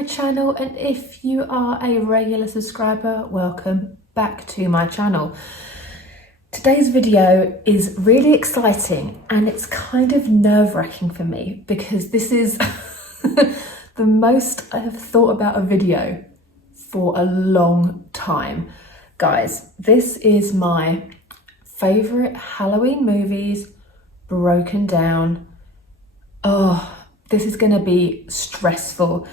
my channel, and if you are a regular subscriber, welcome back to my channel. Today's video is really exciting and it's kind of nerve-wracking for me because this is the most I have thought about a video for a long time. Guys, this is my favourite Halloween movies broken down. Oh, this is going to be stressful.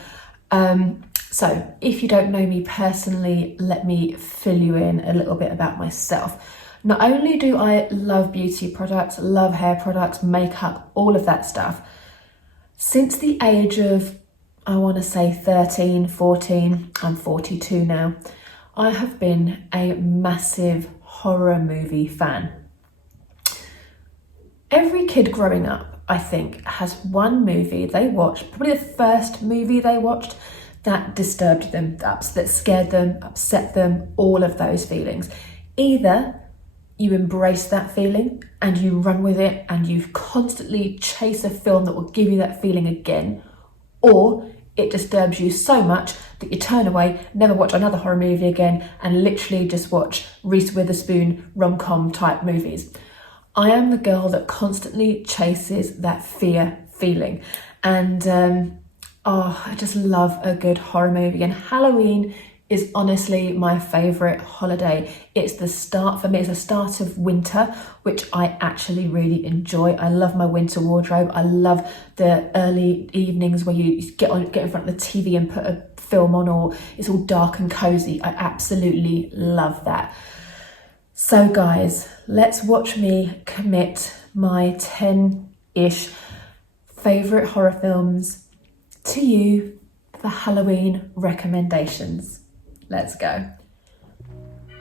So if you don't know me personally, let me fill you in a little bit about myself. Not only do I love beauty products, love hair products, makeup, all of that stuff, since the age of, I want to say 13, 14, I'm 42 now, I have been a massive horror movie fan. Every kid growing up, I think, has one movie they watched, probably the first movie they watched, that disturbed them, that scared them, upset them, all of those feelings. Either you embrace that feeling and you run with it and you constantly chase a film that will give you that feeling again, or it disturbs you so much that you turn away, never watch another horror movie again, and literally just watch Reese Witherspoon rom-com type movies. I am the girl that constantly chases that fear feeling, and I just love a good horror movie, and Halloween is honestly my favourite holiday. It's the start, for me, it's the start of winter, which I actually really enjoy. I love my winter wardrobe. I love the early evenings where you get in front of the TV and put a film on, or it's all dark and cosy. I absolutely love that. So guys, let's watch me commit my 10-ish favourite horror films to you for Halloween recommendations. Let's go.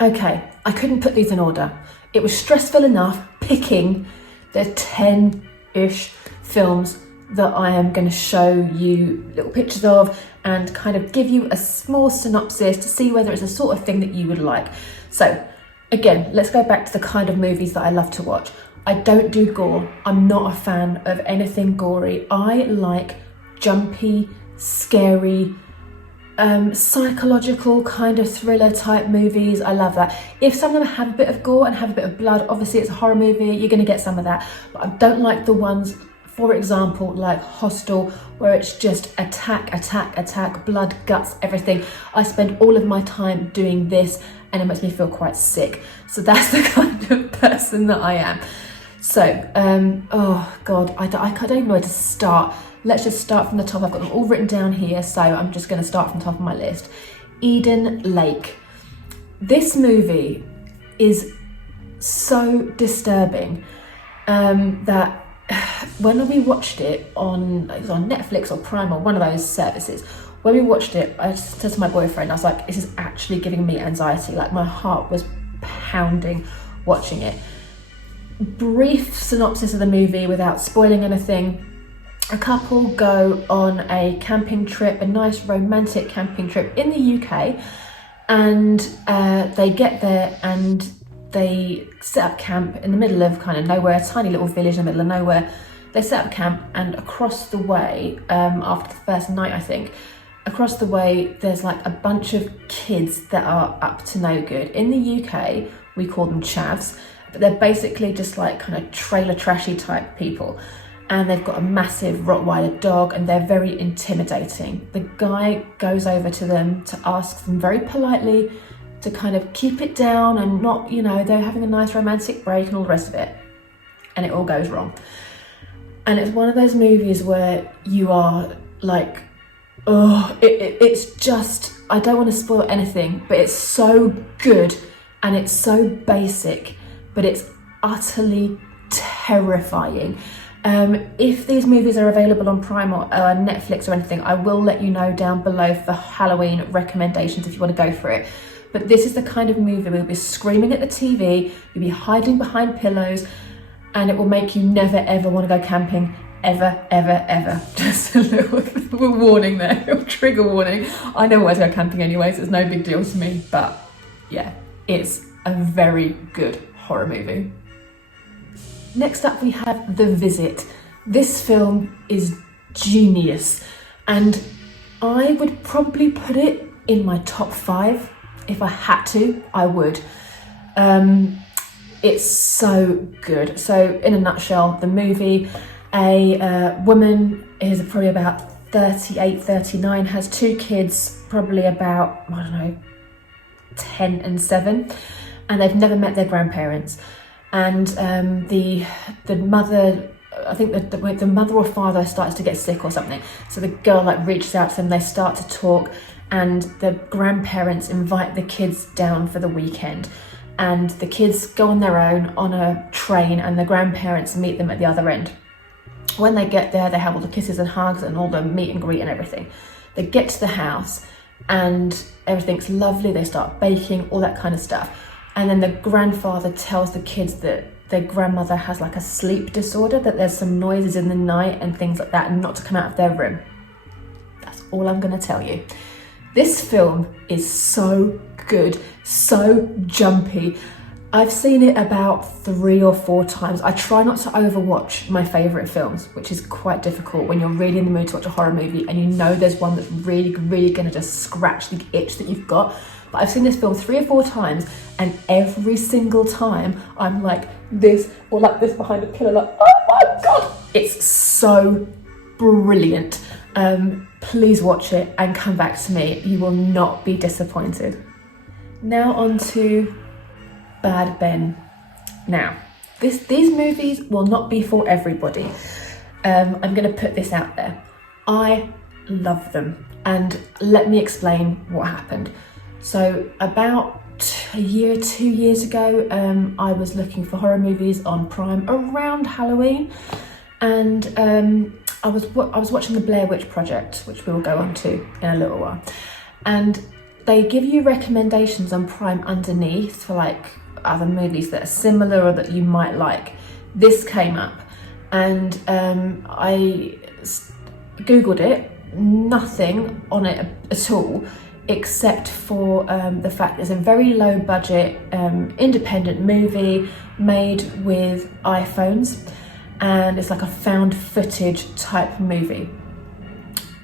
Okay, I couldn't put these in order. It was stressful enough picking the 10-ish films that I am going to show you little pictures of and kind of give you a small synopsis to see whether it's the sort of thing that you would like. So again, let's go back to the kind of movies that I love to watch. I don't do gore. I'm not a fan of anything gory. I like jumpy, scary, psychological kind of thriller type movies. I love that. If some of them have a bit of gore and have a bit of blood, obviously it's a horror movie, you're going to get some of that. But I don't like the ones, for example, like Hostel, where it's just attack, attack, attack, blood, guts, everything. I spend all of my time doing this and it makes me feel quite sick. So that's the kind of person that I am. So, oh God, I don't even know where to start. Let's just start from the top. I've got them all written down here, so I'm just going to start from the top of my list. Eden Lake. This movie is so disturbing that when we watched it on Netflix or Prime or one of those services, when we watched it, I said to my boyfriend, I was like, this is actually giving me anxiety. Like, my heart was pounding watching it. Brief synopsis of the movie without spoiling anything. A couple go on a camping trip, a nice romantic camping trip in the UK, and they get there and they set up camp in the middle of kind of nowhere, a tiny little village in the middle of nowhere. They set up camp, and across the way, after the first night I think, across the way there's like a bunch of kids that are up to no good. In the UK we call them chavs, but they're basically just like kind of trailer trashy type people. And they've got a massive Rottweiler dog and they're very intimidating. The guy goes over to them to ask them very politely to kind of keep it down and not, you know, they're having a nice romantic break and all the rest of it. And it all goes wrong. And it's one of those movies where you are like, oh, it's just, I don't want to spoil anything, but it's so good and it's so basic, but it's utterly terrifying. If these movies are available on Prime or Netflix or anything, I will let you know down below for Halloween recommendations if you want to go for it. But this is the kind of movie where you'll be screaming at the TV, you'll be hiding behind pillows, and it will make you never ever want to go camping, ever, ever, ever. Just a little warning there, a trigger warning. I never want to go camping anyway, so it's no big deal to me, but yeah, it's a very good horror movie. Next up we have The Visit. This film is genius, and I would probably put it in my top 5. If I had to, I would. It's so good. So in a nutshell, the movie, a woman is probably about 38, 39, has 2 kids, probably about, I don't know, 10 and 7, and they've never met their grandparents. And the mother, I think the mother or father starts to get sick or something. So the girl like reaches out to them, they start to talk, and the grandparents invite the kids down for the weekend. And the kids go on their own on a train, and the grandparents meet them at the other end. When they get there, they have all the kisses and hugs and all the meet and greet and everything. They get to the house and everything's lovely. They start baking, all that kind of stuff. And then the grandfather tells the kids that their grandmother has like a sleep disorder, that there's some noises in the night and things like that, and not to come out of their room. That's all I'm gonna tell you. This film is so good, so jumpy. I've seen it about 3 or 4 times. I try not to overwatch my favourite films, which is quite difficult when you're really in the mood to watch a horror movie and you know there's one that's really, really gonna just scratch the itch that you've got. But I've seen this film 3 or 4 times, and every single time I'm like this, or like this behind the pillow, like, oh my God. It's so brilliant. Please watch it and come back to me. You will not be disappointed. Now on to Badbed. Now, these movies will not be for everybody. I'm going to put this out there. I love them, and let me explain what happened. So about a year, 2 years ago, I was looking for horror movies on Prime around Halloween, and I was watching the Blair Witch Project, which we will go on to in a little while, and they give you recommendations on Prime underneath for like other movies that are similar or that you might like. This came up, and I googled it. Nothing on it at all, except for the fact it's a very low budget independent movie made with iPhones, and it's like a found footage type movie.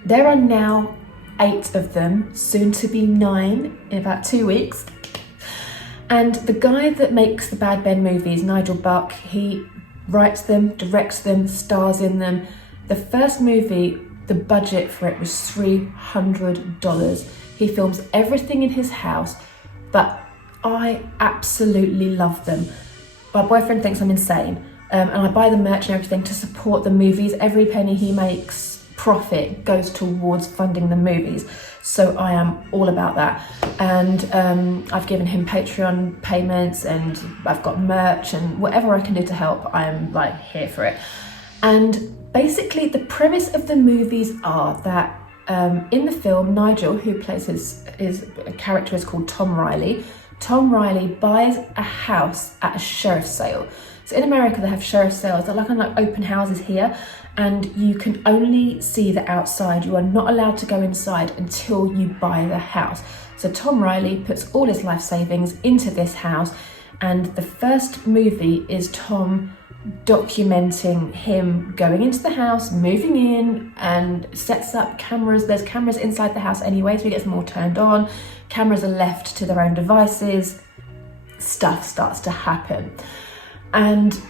There are now 8 of them, soon to be 9 in about 2 weeks. And the guy that makes the Badbed movies, Nigel Buck, he writes them, directs them, stars in them. The first movie, the budget for it was $300. He films everything in his house, but I absolutely love them. My boyfriend thinks I'm insane, and I buy the merch and everything to support the movies. Every penny he makes profit goes towards funding the movies, so I am all about that. And I've given him Patreon payments, and I've got merch, and whatever I can do to help, I am like here for it. And basically the premise of the movies are that in the film, Nigel, who plays his character, is called Tom Riley. Tom Riley buys a house at a sheriff's sale. So in America, they have sheriff's sales. They're like open houses here, and you can only see the outside. You are not allowed to go inside until you buy the house. So Tom Riley puts all his life savings into this house, and the first movie is Tom documenting him going into the house, moving in, and sets up cameras. There's cameras inside the house anyway, so he gets them all turned on. Cameras are left to their own devices. Stuff starts to happen. And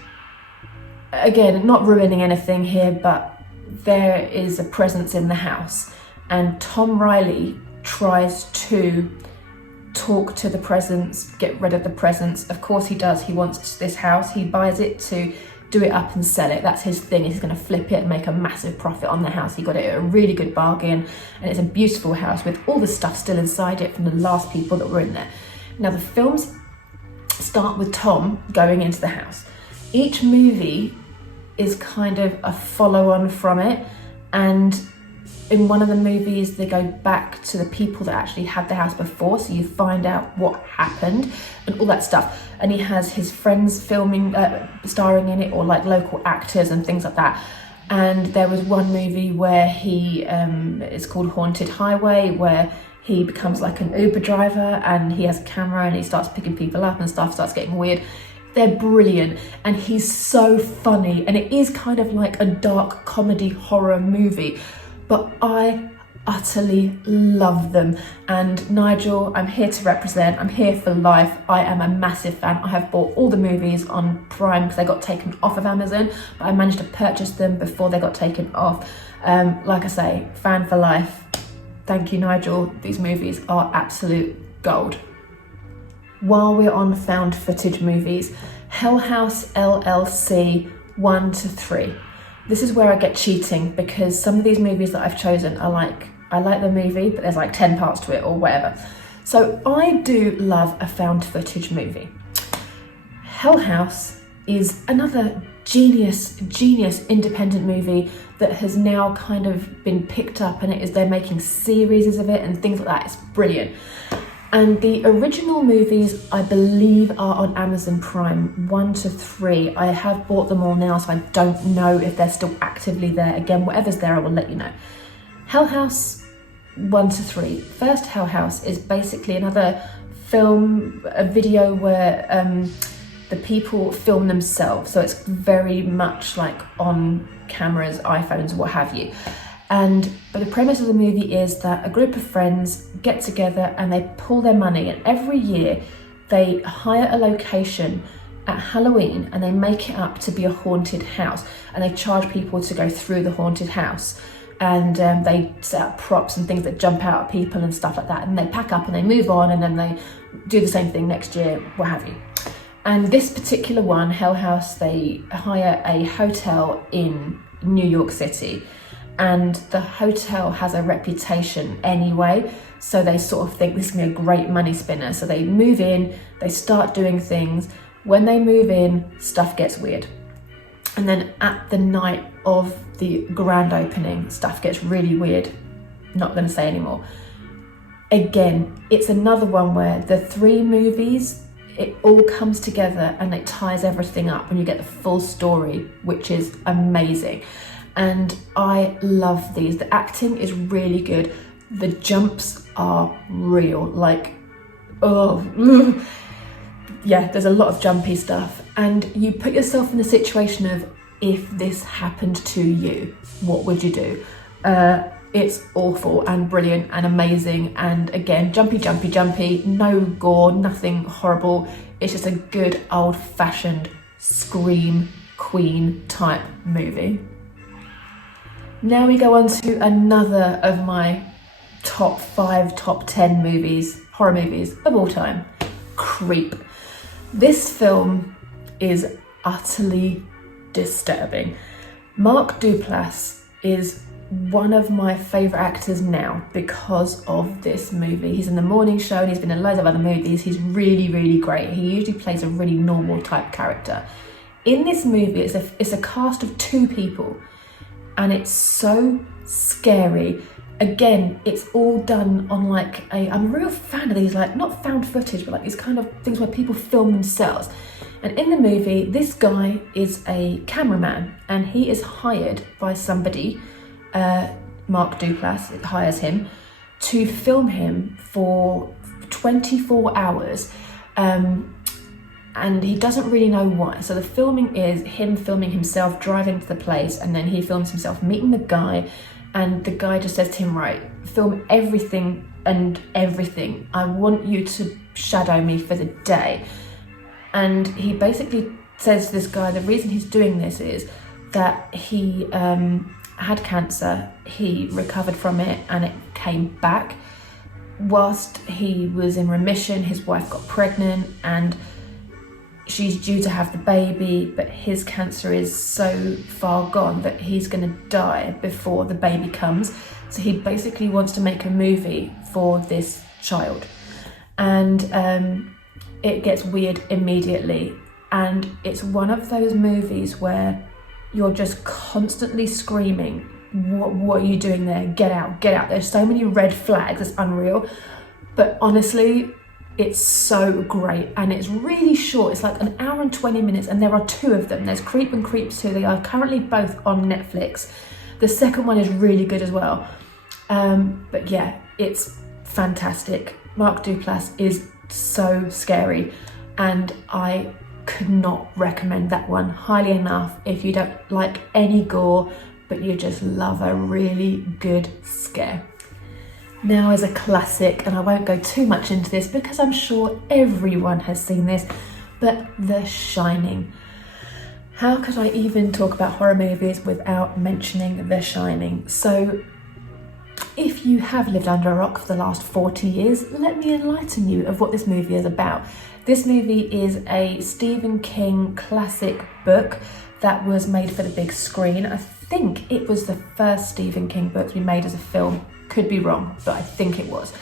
again, not ruining anything here, but there is a presence in the house, and Tom Riley tries to talk to the presence, get rid of the presence. Of course he does. He wants this house. He buys it to do it up and sell it. That's his thing. He's going to flip it and make a massive profit on the house. He got it at a really good bargain, and it's a beautiful house with all the stuff still inside it from the last people that were in there. Now the films start with Tom going into the house. Each movie is kind of a follow-on from it, and in one of the movies they go back to the people that actually had the house before, so you find out what happened and all that stuff. And he has his friends filming, starring in it, or like local actors and things like that. And there was one movie where he it's called Haunted Highway, where he becomes like an Uber driver, and he has a camera and he starts picking people up and stuff starts getting weird. They're brilliant, and he's so funny, and it is kind of like a dark comedy horror movie, but I utterly love them. And Nigel, I'm here to represent, I'm here for life. I am a massive fan. I have bought all the movies on Prime because they got taken off of Amazon, but I managed to purchase them before they got taken off. Like I say, fan for life. Thank you, Nigel. These movies are absolute gold. While we're on found footage movies, Hellhouse L.L.C. 1 to 3. This is where I get cheating, because some of these movies that I've chosen are like, I like the movie, but there's like 10 parts to it or whatever. So I do love a found footage movie. Hellhouse is another genius independent movie that has now kind of been picked up, and they're making series of it and things like that. It's brilliant. And the original movies, I believe, are on Amazon Prime, 1 to 3. I have bought them all now, so I don't know if they're still actively there. Again, whatever's there, I will let you know. Hellhouse 1 to 3. First Hellhouse is basically another film, a video where the people film themselves. So it's very much like on cameras, iPhones, what have you. But the premise of the movie is that a group of friends get together and they pool their money, and every year they hire a location at Halloween and they make it up to be a haunted house, and they charge people to go through the haunted house, and they set up props and things that jump out at people and stuff like that, and they pack up and they move on, and then they do the same thing next year, what have you. And this particular one, Hell House, they hire a hotel in New York City, and the hotel has a reputation anyway, so they sort of think this is going to be a great money spinner. So they move in, they start doing things. When they move in, stuff gets weird. And then at the night of the grand opening, stuff gets really weird. Not going to say anymore. Again, it's another one where the 3 movies, it all comes together and it ties everything up and you get the full story, which is amazing. And I love these. The acting is really good. The jumps are real. Like, oh, yeah, there's a lot of jumpy stuff. And you put yourself in the situation of, if this happened to you, what would you do? It's awful and brilliant and amazing. And again, jumpy, no gore, nothing horrible. It's just a good old-fashioned Scream Queen type movie. Now we go on to another of my top 5, top 10 movies, horror movies of all time, Creep. This film is utterly disturbing. Mark Duplass is one of my favourite actors now because of this movie. He's in The Morning Show and he's been in loads of other movies. He's really great. He usually plays a really normal type character. In this movie, it's a cast of 2 people, and it's so scary. Again, it's all done on like I'm a real fan of these, like, not found footage, but like these kind of things where people film themselves. And in the movie, this guy is a cameraman and he is hired by somebody, Mark Duplass hires him to film him for 24 hours. And he doesn't really know why. So the filming is him filming himself driving to the place, and then he films himself meeting the guy, and the guy just says to him, right, film everything and everything. I want you to shadow me for the day. And he basically says to this guy, the reason he's doing this is that he had cancer, he recovered from it and it came back. Whilst he was in remission, his wife got pregnant and she's due to have the baby, but his cancer is so far gone that he's going to die before the baby comes. So he basically wants to make a movie for this child. And it gets weird immediately. And it's one of those movies where you're just constantly screaming, what are you doing there? Get out, get out. There's so many red flags, it's unreal. But honestly, it's so great, and it's really short. It's like 1 hour and 20 minutes, and there are 2 of them. There's Creep and Creeps 2. They are currently both on Netflix. The second one is really good as well. But yeah, it's fantastic. Mark Duplass is so scary, and I could not recommend that one highly enough if you don't like any gore, but you just love a really good scare. now is a classic, and I won't go too much into this because I'm sure everyone has seen this, but The Shining. How could I even talk about horror movies without mentioning The Shining? So if you have lived under a rock for the last 40 years, let me enlighten you of what this movie is about. This movie is a Stephen King classic book that was made for the big screen. I think it was the first Stephen King book to be made as a film. Could be wrong, but I think it was.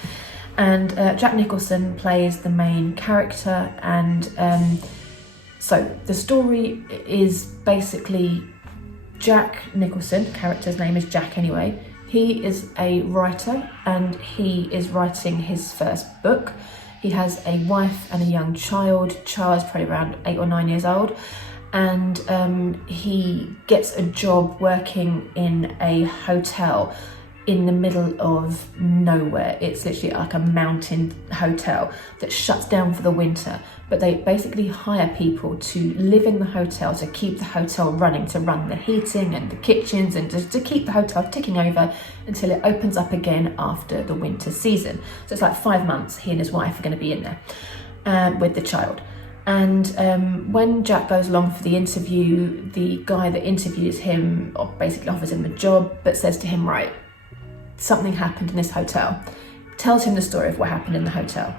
And Jack Nicholson plays the main character, and so the story is basically Jack Nicholson, the character's name is Jack anyway. He is a writer and he is writing his first book. He has a wife and a young child. Child's probably around 8 or 9 years old. And he gets a job working in a hotel in the middle of nowhere. It's literally like a mountain hotel that shuts down for the winter, but they basically hire people to live in the hotel to keep the hotel running, to run the heating and the kitchens, and to keep the hotel ticking over until it opens up again after the winter season. So it's like 5 months he and his wife are going to be in there with the child. And when Jack goes along for the interview, the guy that interviews him basically offers him the job, but says to him, right, something happened in this hotel. Tells him the story of what happened in the hotel.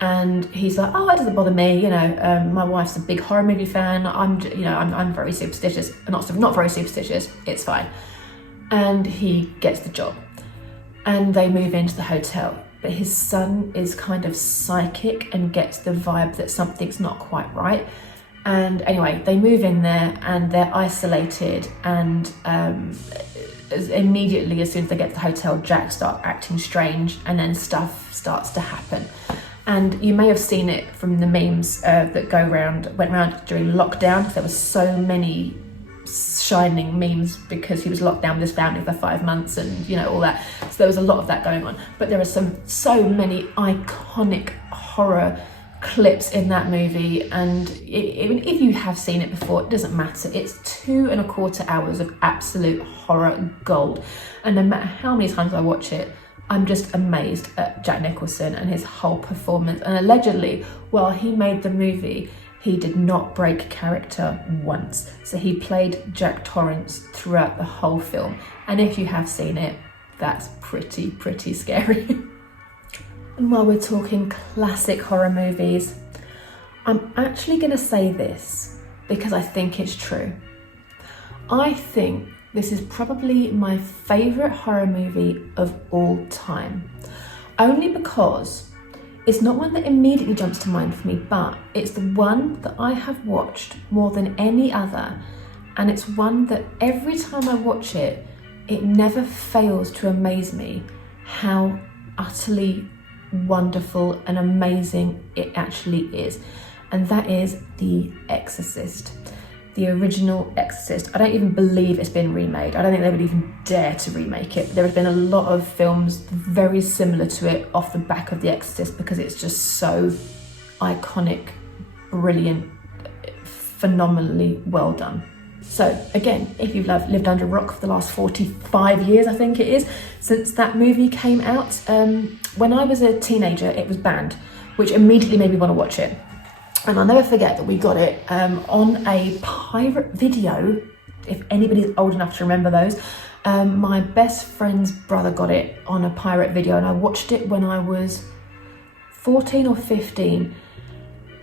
And he's like, oh, it doesn't bother me, my wife's a big horror movie fan, I'm very superstitious, not very superstitious, it's fine. And he gets the job. And they move into the hotel. But his son is kind of psychic and gets the vibe that something's not quite right. And anyway, they move in there and they're isolated, and immediately as soon as they get to the hotel, Jack starts acting strange, and then stuff starts to happen. And you may have seen it from the memes that went around during lockdown. There were so many Shining memes because he was locked down with his family for 5 months and all that. So there was a lot of that going on. But there are so many iconic horror clips in that movie, and even if you have seen it before, it doesn't matter. It's 2.25 hours of absolute horror gold, and no matter how many times I watch it, I'm just amazed at Jack Nicholson and his whole performance. And allegedly, while he made the movie, he did not break character once. So he played Jack Torrance throughout the whole film. And if you have seen it, that's pretty scary. And while we're talking classic horror movies, I'm actually going to say this because I think it's true. I think this is probably my favourite horror movie of all time. Only because it's not one that immediately jumps to mind for me, but it's the one that I have watched more than any other. And it's one that every time I watch it, it never fails to amaze me how utterly wonderful and amazing it actually is. And that is The Exorcist. The original Exorcist. I don't even believe it's been remade. I don't think they would even dare to remake it. There have been a lot of films very similar to it off the back of The Exorcist because it's just so iconic, brilliant, phenomenally well done. So again, if you've lived under a rock for the last 45 years, I think it is, since that movie came out, when I was a teenager, it was banned, which immediately made me want to watch it. And I'll never forget that we got it on a pirate video, if anybody's old enough to remember those. My best friend's brother got it on a pirate video, and I watched it when I was 14 or 15.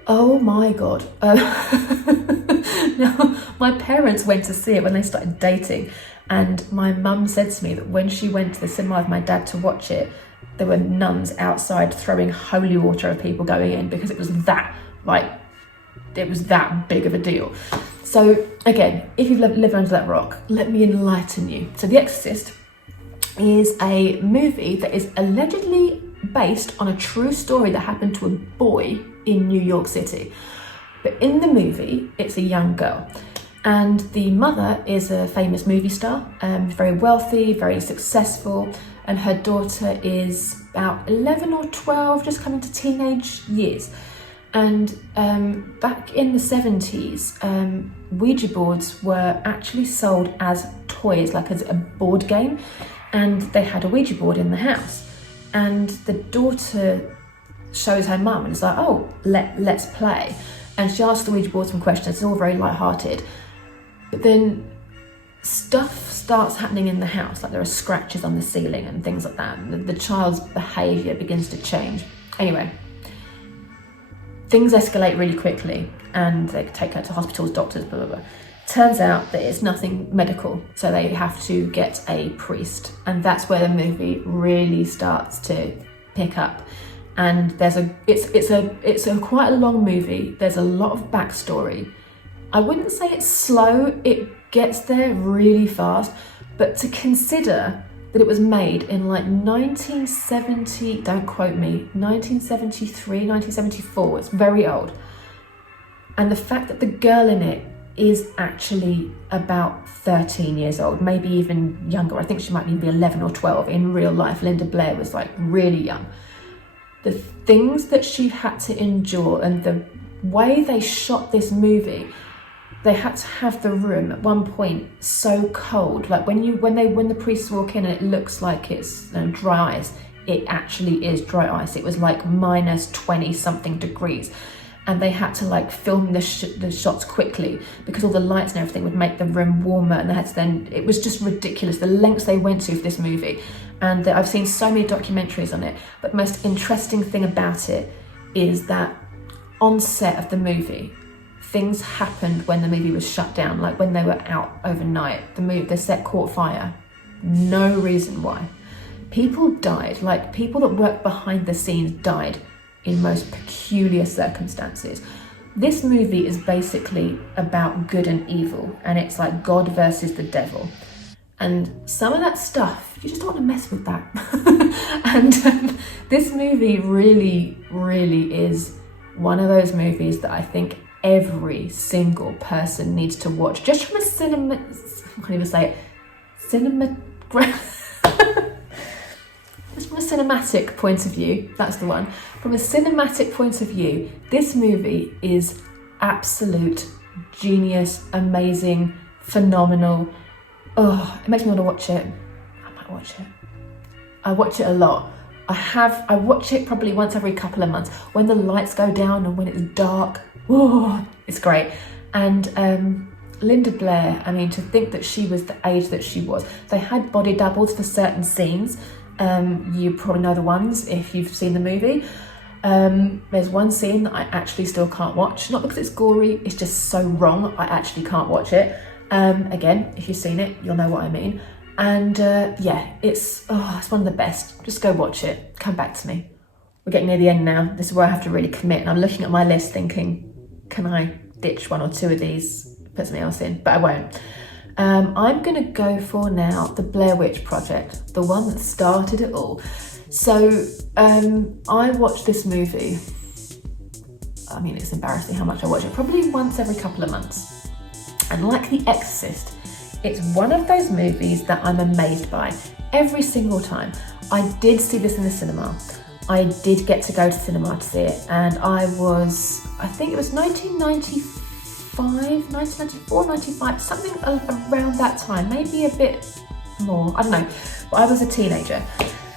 Oh my God. Now, my parents went to see it when they started dating, and my mum said to me that when she went to the cinema with my dad to watch it, there were nuns outside throwing holy water at people going in because it was that big of a deal. So again, if you've lived under that rock, let me enlighten you. So The Exorcist is a movie that is allegedly based on a true story that happened to a boy in New York City. But in the movie, it's a young girl. And the mother is a famous movie star, very wealthy, very successful. And her daughter is about 11 or 12, just coming to teenage years. And back in the 70s, Ouija boards were actually sold as toys, like as a board game. And they had a Ouija board in the house. and the daughter shows her mum and it's like, oh, let's play. And she asks the Ouija board some questions. It's all very light-hearted. But then stuff starts happening in the house, like there are scratches on the ceiling and things like that. And the child's behaviour begins to change. Anyway, things escalate really quickly and they take her to hospitals, doctors, blah, blah, blah. Turns out that it's nothing medical, so they have to get a priest. And that's where the movie really starts to pick up. And it's a quite a long movie. There's a lot of backstory. I wouldn't say it's slow, it gets there really fast, but to consider that it was made in like 1970, don't quote me, 1973, 1974, it's very old. And the fact that the girl in it is actually about 13 years old, maybe even younger. I think she might even be 11 or 12 in real life. Linda Blair was like really young. The things that she had to endure and the way they shot this movie, they had to have the room at one point so cold. Like when the priests walk in and it looks like it's dry ice, it actually is dry ice. It was like minus 20 something degrees. And they had to like film the shots quickly because all the lights and everything would make the room warmer, and they had to then, it was just ridiculous the lengths they went to for this movie. And I've seen so many documentaries on it, but the most interesting thing about it is that on set of the movie, things happened when the movie was shut down, like when they were out overnight, the set caught fire. No reason why. People died, like people that worked behind the scenes died in most peculiar circumstances. This movie is basically about good and evil, and it's like God versus the devil. And some of that stuff, you just don't want to mess with that. And this movie really, really is one of those movies that I think every single person needs to watch, just from a I can't even say it, just from a cinematic point of view, that's the one. From a cinematic point of view, this movie is absolute genius, amazing, phenomenal. Oh, it makes me want to watch it. I might watch it. I watch it a lot. I watch it probably once every couple of months when the lights go down and when it's dark. Oh, it's great. And Linda Blair, I mean, to think that she was the age that she was. They had body doubles for certain scenes. You probably know the ones if you've seen the movie. There's one scene that I actually still can't watch, not because it's gory, it's just so wrong, I actually can't watch it. Again, if you've seen it, you'll know what I mean. And yeah, it's one of the best. Just go watch it, come back to me. We're getting near the end now. This is where I have to really commit, and I'm looking at my list thinking, can I ditch one or two of these, put something else in? But I won't. I'm gonna go for now the Blair Witch Project, the one that started it all. So I watch this movie, I mean, it's embarrassing how much I watch it, probably once every couple of months. And like The Exorcist, it's one of those movies that I'm amazed by every single time. I did see this in the cinema. I did get to go to cinema to see it, and I think it was 1994, 95, something around that time, maybe a bit more, I don't know. But I was a teenager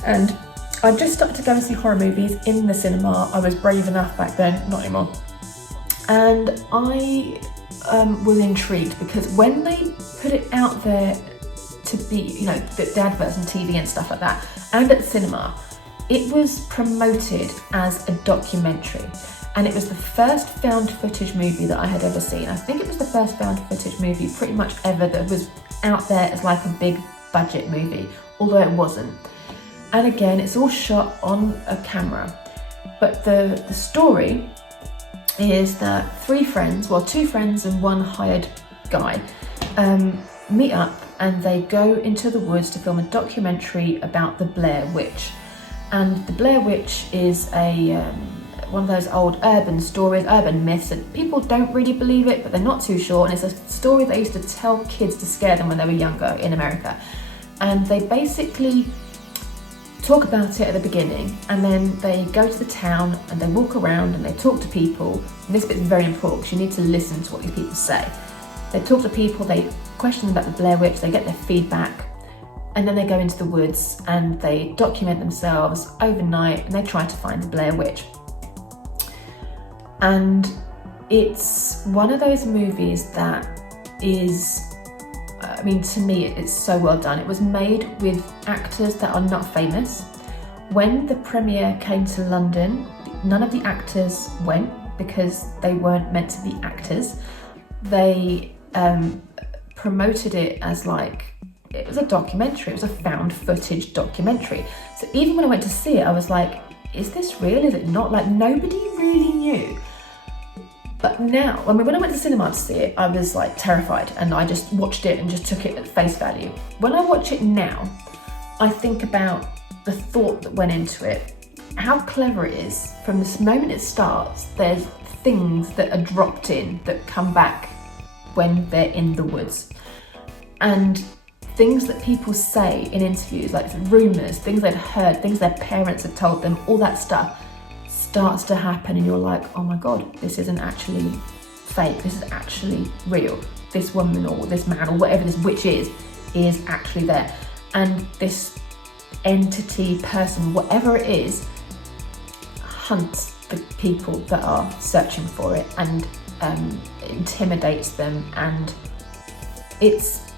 and I just started to go and see horror movies in the cinema. I was brave enough back then, not anymore. And I was intrigued because when they put it out there to be, the adverts on TV and stuff like that, and at the cinema, it was promoted as a documentary. And it was the first found footage movie that I had ever seen. I think it was the first found footage movie pretty much ever that was out there as like a big budget movie, although it wasn't. And again, it's all shot on a camera. But the story is that two friends and one hired guy meet up, and they go into the woods to film a documentary about the Blair Witch. And the Blair Witch is one of those old urban stories, urban myths, and people don't really believe it, but they're not too sure. And it's a story they used to tell kids to scare them when they were younger in America. And they basically talk about it at the beginning, and then they go to the town and they walk around and they talk to people. And this bit is very important because you need to listen to what these people say. They talk to people, they question them about the Blair Witch, they get their feedback. and then they go into the woods and they document themselves overnight and they try to find the Blair Witch. And it's one of those movies that is, I mean, to me, it's so well done. It was made with actors that are not famous. When the premiere came to London, none of the actors went because they weren't meant to be actors. They promoted it as like, it was a documentary, it was a found footage documentary. So even when I went to see it, I was like, is this real? Is it not? Like, nobody really knew. But now, I mean, when I went to cinema to see it, I was like terrified and I just watched it and just took it at face value. When I watch it now, I think about the thought that went into it, how clever it is. From this moment it starts, there's things that are dropped in that come back when they're in the woods. And things that people say in interviews, like rumours, things they've heard, things their parents have told them, all that stuff starts to happen and you're like, oh my God, this isn't actually fake, this is actually real. This woman or this man or whatever this witch is actually there. And this entity, person, whatever it is, hunts the people that are searching for it and intimidates them, and it's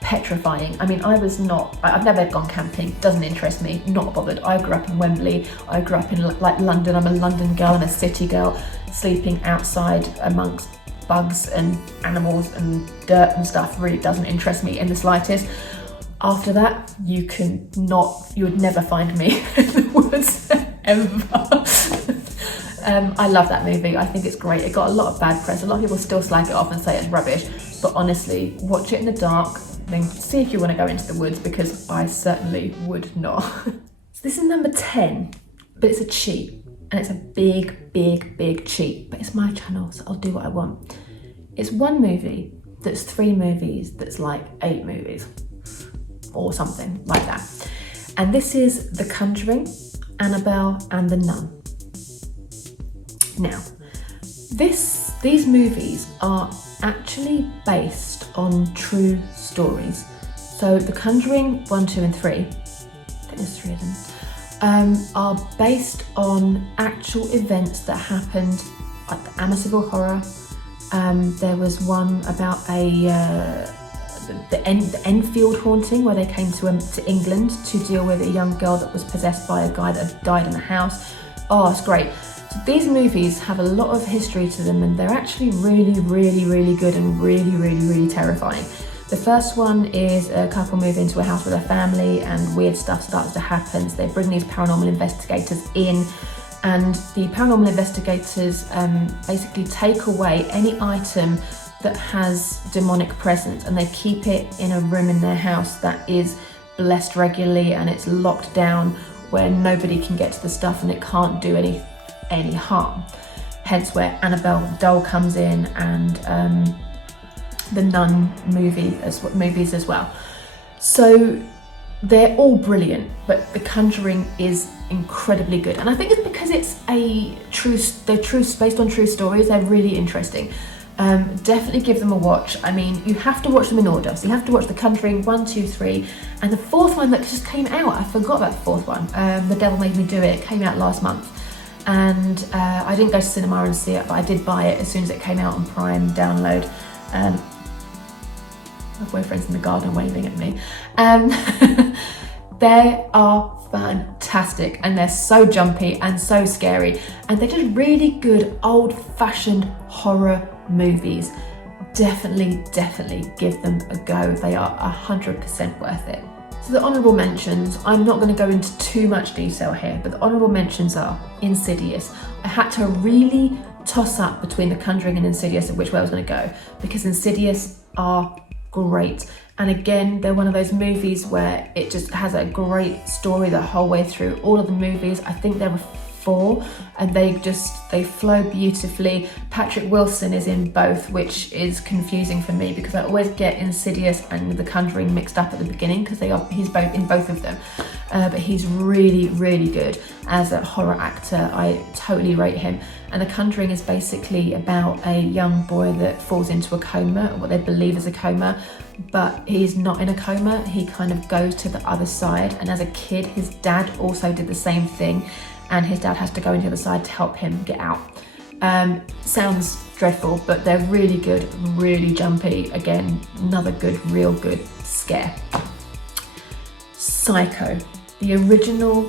petrifying. I mean, I've never gone camping, doesn't interest me, not bothered. I grew up in Wembley, I grew up in like London, I'm a London girl, I'm a city girl, sleeping outside amongst bugs and animals and dirt and stuff really doesn't interest me in the slightest. After that, you would never find me in the woods ever. I love that movie. I think it's great. It got a lot of bad press. A lot of people still slag it off and say it's rubbish, but honestly, watch it in the dark, then see if you want to go into the woods, because I certainly would not. So this is number 10, but it's a cheat, and it's a big, big, big cheat, but it's my channel, so I'll do what I want. It's one movie that's 3 movies that's like 8 movies, or something like that. And this is The Conjuring, Annabelle, and The Nun. Now, these movies are actually based on true stories. So The Conjuring 1, 2 and 3, I think there's 3 of them, are based on actual events that happened, like the Amityville Horror. There was one about the Enfield haunting, where they came to England to deal with a young girl that was possessed by a guy that had died in the house. Oh, it's great. So these movies have a lot of history to them, and they're actually really, really, really good and really, really, really terrifying. The first one is a couple move into a house with a family and weird stuff starts to happen. So they bring these paranormal investigators in, and the paranormal investigators basically take away any item that has demonic presence, and they keep it in a room in their house that is blessed regularly, and it's locked down where nobody can get to the stuff and it can't do any harm. Hence where Annabelle the doll comes in, and the Nun movies as well. So they're all brilliant, but The Conjuring is incredibly good, and I think it's because it's based on true stories. They're really interesting. Definitely give them a watch. I mean, you have to watch them in order. So you have to watch The Conjuring 1, 2, 3, and the 4th one that just came out. I forgot about the 4th one. The Devil Made Me Do It. It came out last month, and I didn't go to cinema and see it, but I did buy it as soon as it came out on Prime download. My boyfriend's in the garden waving at me. They are fantastic, and they're so jumpy and so scary, and they're just really good old-fashioned horror movies. Definitely give them a go. They are 100% worth it. So the honourable mentions, I'm not going to go into too much detail here, but the honourable mentions are Insidious. I had to really toss up between The Conjuring and Insidious of which way I was going to go, because Insidious are great. And again, they're one of those movies where it just has a great story the whole way through. All of the movies, I think there were 4, and they flow beautifully. Patrick Wilson is in both, which is confusing for me because I always get Insidious and The Conjuring mixed up at the beginning because he's both in both of them. But he's really, really good as a horror actor. I totally rate him. And The Conjuring is basically about a young boy that falls into a coma, what they believe is a coma, but he's not in a coma. He kind of goes to the other side. And as a kid, his dad also did the same thing, and his dad has to go into the other side to help him get out. Sounds dreadful, but they're really good, really jumpy. Again, another good, real good scare. Psycho, the original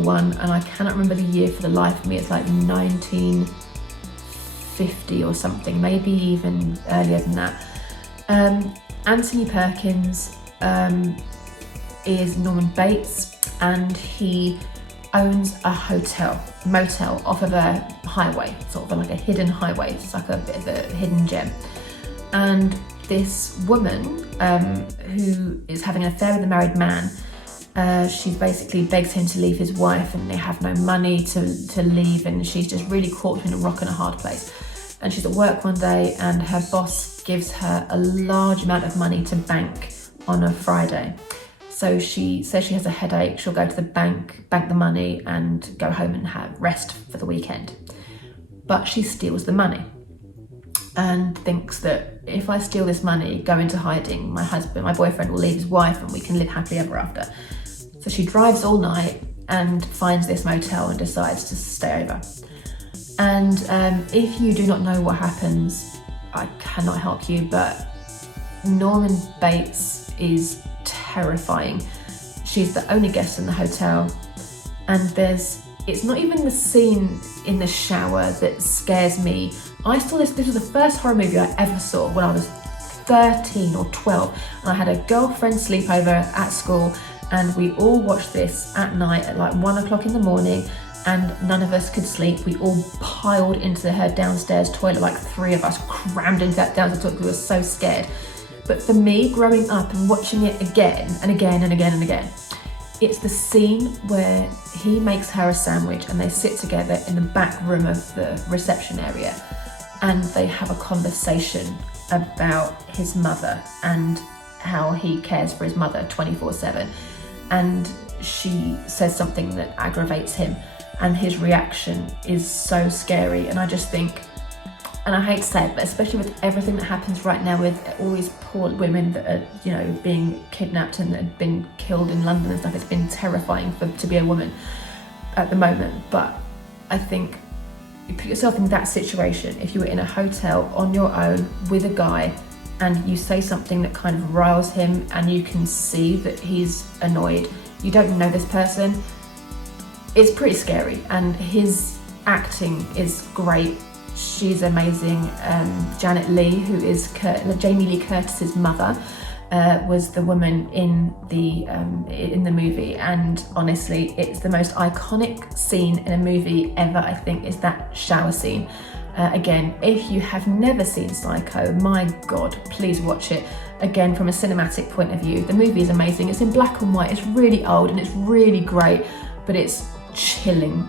one, and I cannot remember the year for the life of me. It's like 1950 or something, maybe even earlier than that. Anthony Perkins is Norman Bates, and he owns a motel off of a highway, sort of like a hidden highway. It's like a bit of a hidden gem. And this woman who is having an affair with a married man, she basically begs him to leave his wife, and they have no money to leave, and she's just really caught between a rock and a hard place. And she's at work one day, and her boss gives her a large amount of money to bank on a Friday. So she says she has a headache, she'll go to the bank the money, and go home and have rest for the weekend. But she steals the money and thinks that if I steal this money, go into hiding, my boyfriend will leave his wife and we can live happily ever after. So she drives all night and finds this motel and decides to stay over. And if you do not know what happens, I cannot help you, but Norman Bates is terrifying. She's the only guest in the hotel, and it's not even the scene in the shower that scares me. I saw this was the first horror movie I ever saw when I was 13 or 12, and I had a girlfriend sleepover at school, and we all watched this at night at like 1 o'clock in the morning, and none of us could sleep. We all piled into her downstairs toilet, like 3 of us crammed into that downstairs toilet because we were so scared. But for me, growing up and watching it again and again and again and again, it's the scene where he makes her a sandwich and they sit together in the back room of the reception area, and they have a conversation about his mother and how he cares for his mother 24/7. And she says something that aggravates him, and his reaction is so scary. And I just think, and I hate to say it, but especially with everything that happens right now with all these poor women that are, being kidnapped and have been killed in London and stuff, it's been terrifying to be a woman at the moment. But I think you put yourself in that situation, if you were in a hotel on your own with a guy and you say something that kind of riles him and you can see that he's annoyed, you don't know this person, it's pretty scary. And his acting is great. She's amazing. Janet Leigh, who is Jamie Lee Curtis's mother, was the woman in the movie, and honestly, it's the most iconic scene in a movie ever. I think is that shower scene. Again, if you have never seen Psycho, my God, please watch it. Again, from a cinematic point of view, the movie is amazing. It's in black and white. It's really old and it's really great, but it's chilling.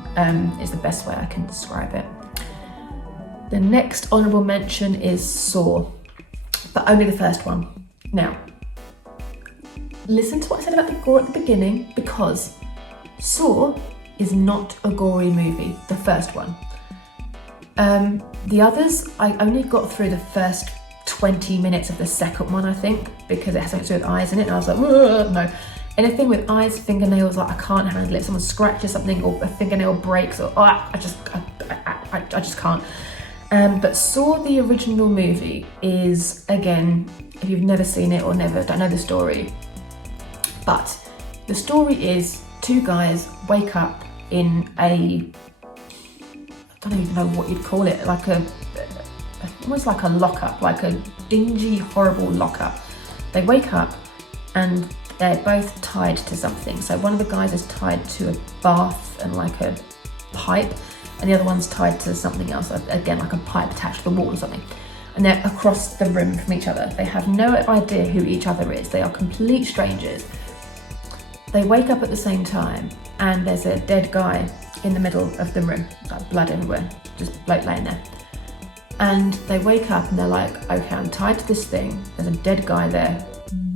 Is the best way I can describe it. The next honourable mention is Saw, but only the first one. Now, listen to what I said about the gore at the beginning, because Saw is not a gory movie, the first one. The others, I only got through the first 20 minutes of the second one, I think, because it has something to do with eyes in it, and I was like, no. Anything with eyes, fingernails, like I can't handle it. Someone scratches something or a fingernail breaks, or I just can't. But Saw, the original movie, is, again, if you've never seen it or don't know the story, but the story is 2 guys wake up in I don't even know what you'd call it, almost like a lockup, like a dingy, horrible lockup. They wake up and they're both tied to something. So one of the guys is tied to a bath and like a pipe, and the other one's tied to something else, again like a pipe attached to the wall or something. And they're across the room from each other. They have no idea who each other is. They are complete strangers. they wake up at the same time and there's a dead guy in the middle of the room, like blood everywhere, just bloke laying there. And they wake up and they're like, okay, I'm tied to this thing, there's a dead guy there,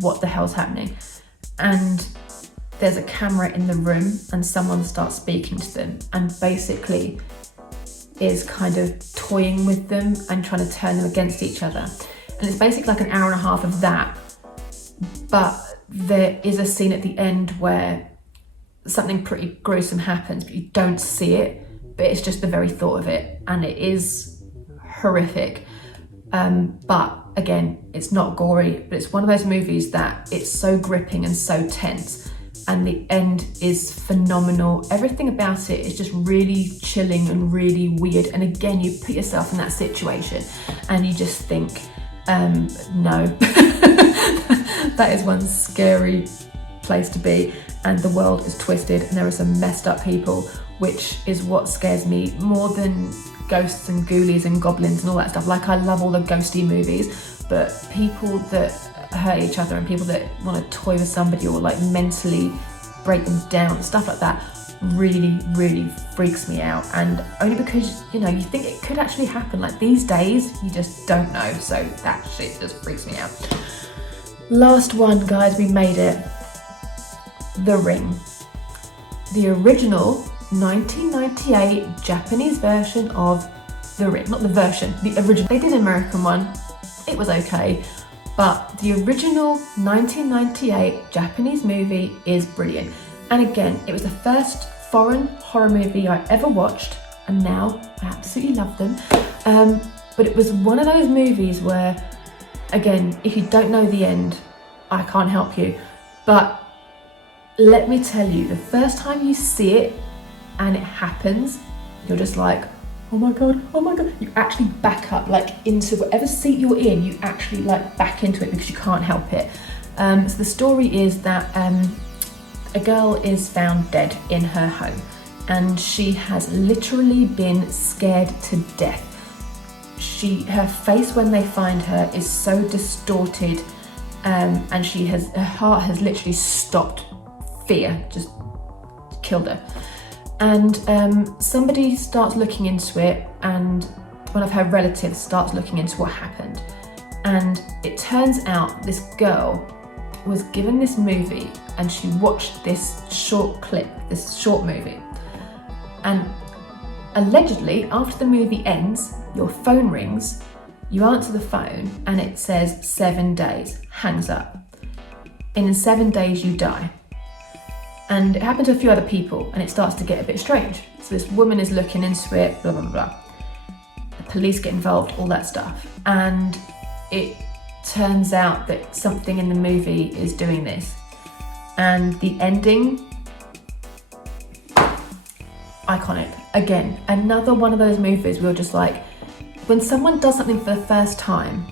what the hell's happening? And there's a camera in the room and someone starts speaking to them and basically is kind of toying with them and trying to turn them against each other. And it's basically like an hour and a half of that, but there is a scene at the end where something pretty gruesome happens, but you don't see it, but it's just the very thought of it, and it is horrific. But again, it's not gory, but it's one of those movies that it's so gripping and so tense, and the end is phenomenal. Everything about it is just really chilling and really weird, and again, you put yourself in that situation and you just think, no. That is one scary place to be, and the world is twisted and there are some messed up people, which is what scares me more than ghosts and ghoulies and goblins and all that stuff. Like, I love all the ghosty movies, but people that hurt each other and people that want to toy with somebody or like mentally break them down, stuff like that really, really freaks me out. And only because, you know, you think it could actually happen. Like, these days, you just don't know. So that shit just freaks me out. Last one, guys, we made it. The Ring. The original 1998 Japanese version of The Ring. Not the version, the original. They did an American one. It was okay. But the original 1998 Japanese movie is brilliant. And again, it was the first foreign horror movie I ever watched, and now I absolutely love them. But it was one of those movies where, again, if you don't know the end, I can't help you. But let me tell you, the first time you see it and it happens, you're just like, oh my God, oh my God. You actually back up, like, into whatever seat you're in, you actually like back into it because you can't help it. So the story is that a girl is found dead in her home, and she has literally been scared to death. Her face when they find her is so distorted, and her heart has literally stopped. Fear just killed her. And somebody starts looking into it, and one of her relatives starts looking into what happened. And it turns out this girl was given this movie, and she watched this short clip, this short movie. And allegedly, after the movie ends, your phone rings, you answer the phone, and it says 7 days, hangs up. And in 7 days, you die. And it happened to a few other people, and it starts to get a bit strange. So this woman is looking into it, blah, blah, blah. The police get involved, all that stuff. And it turns out that something in the movie is doing this. And the ending, iconic. Again, another one of those movies where you're just like, when someone does something for the first time,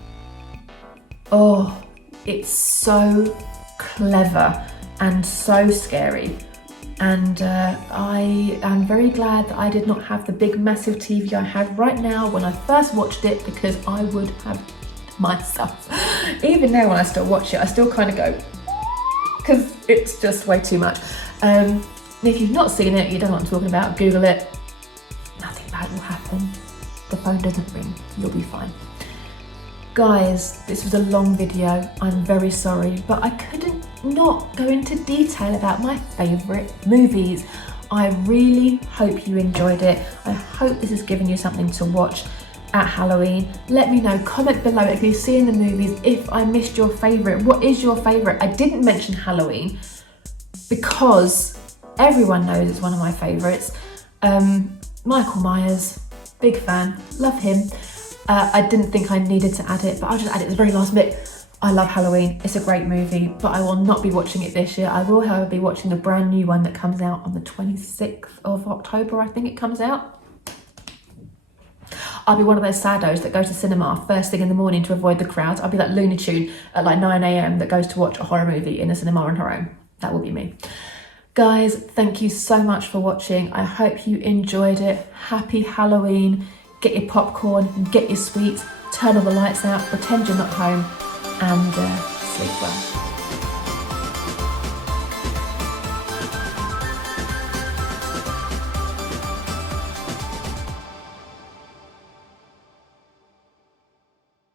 oh, it's so clever and so scary. And I am very glad that I did not have the big massive TV I have right now when I first watched it, because I would have myself. Even now when I still watch it, I still kind of go, because it's just way too much. And if you've not seen it, you don't know what I'm talking about, Google it. Nothing bad will happen. The phone doesn't ring, you'll be fine. Guys, this was a long video, I'm very sorry, but I couldn't not go into detail about my favourite movies. I really hope you enjoyed it. I hope this has given you something to watch at Halloween. Let me know, comment below if you've seen the movies, if I missed your favourite. What is your favourite? I didn't mention Halloween because everyone knows it's one of my favourites. Michael Myers, big fan, love him. I didn't think I needed to add it, but I'll just add it at the very last bit. I love Halloween, it's a great movie, but I will not be watching it this year. I will, however, be watching the brand new one that comes out on the 26th of October, I think it comes out. I'll be one of those saddos that goes to cinema first thing in the morning to avoid the crowds. I'll be that Looney Tune at like 9 AM that goes to watch a horror movie in a cinema on her own. That will be me. Guys, thank you so much for watching. I hope you enjoyed it. Happy Halloween. Get your popcorn, get your sweets, turn all the lights out, pretend you're not home, and sleep well.